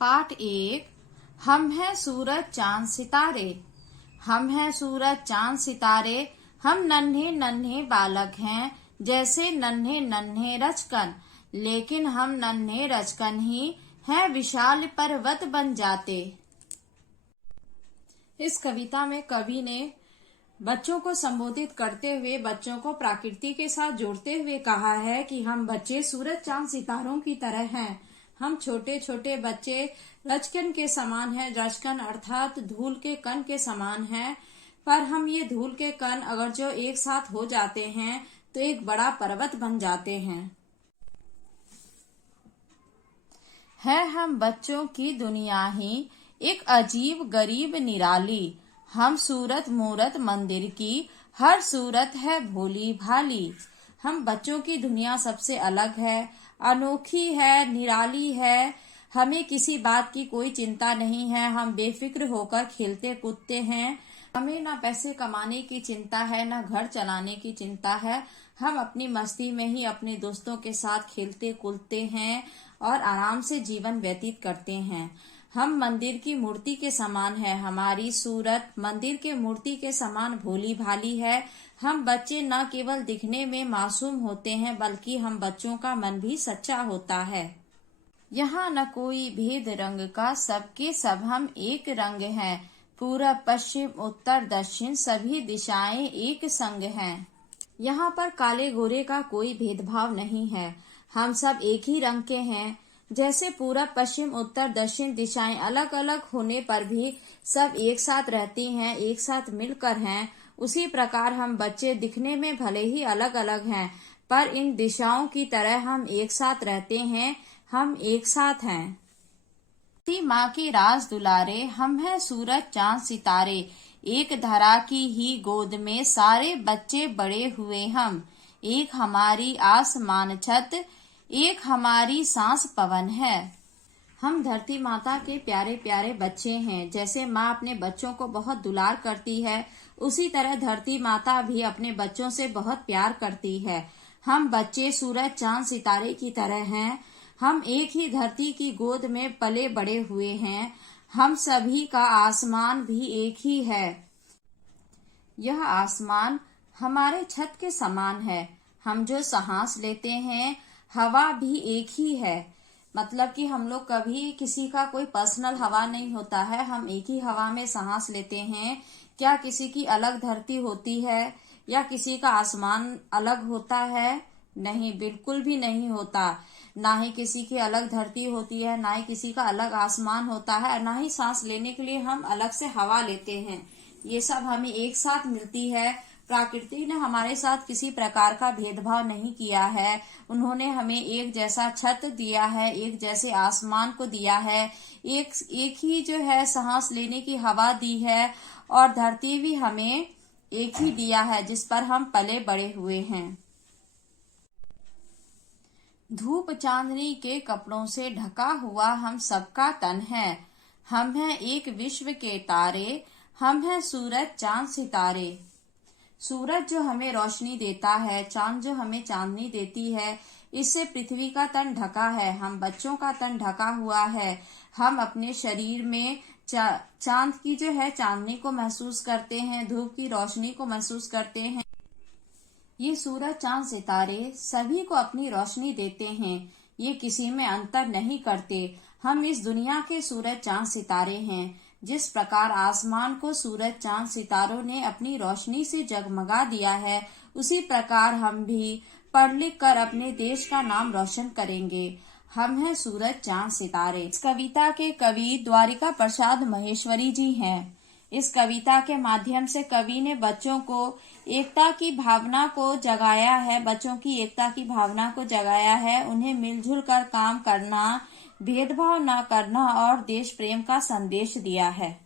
पाठ 1। हम हैं सूरज चांद सितारे। हम हैं सूरज चांद सितारे, हम नन्हे नन्हे बालक हैं, जैसे नन्हे नन्हे रचकन। लेकिन हम नन्हे रचकन ही हैं, विशाल पर्वत बन जाते। इस कविता में कवि ने बच्चों को संबोधित करते हुए बच्चों को प्रकृति के साथ जोड़ते हुए कहा है कि हम बच्चे सूरज चांद सितारों की तरह हैं। हम छोटे छोटे बच्चे रचकन के समान हैं। रचकन अर्थात धूल के कण के समान हैं, पर हम ये धूल के कण अगर जो एक साथ हो जाते हैं तो एक बड़ा पर्वत बन जाते हैं। है हम बच्चों की दुनिया ही एक अजीब गरीब निराली। हम सूरत मूरत मंदिर की, हर सूरत है भोली भाली। हम बच्चों की दुनिया सबसे अलग है, अनोखी है, निराली है। हमें किसी बात की कोई चिंता नहीं है। हम बेफिक्र होकर खेलते कूदते हैं। हमें ना पैसे कमाने की चिंता है, ना घर चलाने की चिंता है। हम अपनी मस्ती में ही अपने दोस्तों के साथ खेलते कूदते हैं और आराम से जीवन व्यतीत करते हैं। हम मंदिर की मूर्ति के समान है। हमारी सूरत मंदिर के मूर्ति के समान भोली भाली है। हम बच्चे न केवल दिखने में मासूम होते हैं, बल्कि हम बच्चों का मन भी सच्चा होता है। यहाँ न कोई भेद रंग का, सबके सब हम एक रंग हैं। पूरब पश्चिम उत्तर दक्षिण सभी दिशाएं एक संग हैं। यहाँ पर काले गोरे का कोई भेदभाव नहीं है। हम सब एक ही रंग के हैं। जैसे पूरब पश्चिम उत्तर दक्षिण दिशाएं अलग अलग होने पर भी सब एक साथ रहती हैं, एक साथ मिलकर हैं, उसी प्रकार हम बच्चे दिखने में भले ही अलग अलग हैं, पर इन दिशाओं की तरह हम एक साथ रहते हैं। हम एक साथ हैं। माँ की राज दुलारे, हम हैं सूरज चांद सितारे। एक धरा की ही गोद में सारे बच्चे बड़े हुए हम। एक हमारी आसमान छत, एक हमारी सांस पवन है। हम धरती माता के प्यारे प्यारे बच्चे हैं। जैसे माँ अपने बच्चों को बहुत दुलार करती है, उसी तरह धरती माता भी अपने बच्चों से बहुत प्यार करती है। हम बच्चे सूरज चांद सितारे की तरह हैं। हम एक ही धरती की गोद में पले बड़े हुए हैं। हम सभी का आसमान भी एक ही है। यह आसमान हमारे छत के समान है। हम जो सांस लेते हैं, हवा भी एक ही है। मतलब कि हम लोग कभी किसी का कोई पर्सनल हवा नहीं होता है, हम एक ही हवा में सांस लेते हैं। क्या किसी की अलग धरती होती है या किसी का आसमान अलग होता है? नहीं, बिल्कुल भी नहीं होता। ना ही किसी की अलग धरती होती है, ना ही किसी का अलग आसमान होता है, ना ही सांस लेने के लिए हम अलग से हवा लेते हैं। ये सब हमें एक साथ मिलती है। प्रकृति ने हमारे साथ किसी प्रकार का भेदभाव नहीं किया है। उन्होंने हमें एक जैसा छत दिया है, एक जैसे आसमान को दिया है, एक ही जो है सांस लेने की हवा दी है, और धरती भी हमें एक ही दिया है जिस पर हम पले बड़े हुए हैं। धूप चांदनी के कपड़ों से ढका हुआ हम सबका तन है। हम हैं एक विश्व के तारे, हम हैं सूरज चांद सितारे। सूरज जो हमें रोशनी देता है, चांद जो हमें चांदनी देती है, इससे पृथ्वी का तन ढका है। हम बच्चों का तन ढका हुआ है। हम अपने शरीर में चांद की जो है चांदनी को महसूस करते हैं, धूप की रोशनी को महसूस करते हैं। ये सूरज चांद सितारे सभी को अपनी रोशनी देते हैं। ये किसी में अंतर नहीं करते। हम इस दुनिया के सूरज चांद सितारे हैं। जिस प्रकार आसमान को सूरज चांद सितारों ने अपनी रोशनी से जगमगा दिया है, उसी प्रकार हम भी पढ़ लिख कर अपने देश का नाम रोशन करेंगे। हम हैं सूरज चांद सितारे। इस कविता के कवि द्वारिका प्रसाद महेश्वरी जी हैं। इस कविता के माध्यम से कवि ने बच्चों को एकता की भावना को जगाया है, बच्चों की एकता की भावना को जगाया है। उन्हें मिलजुल कर काम करना, भेदभाव न करना और देश प्रेम का संदेश दिया है।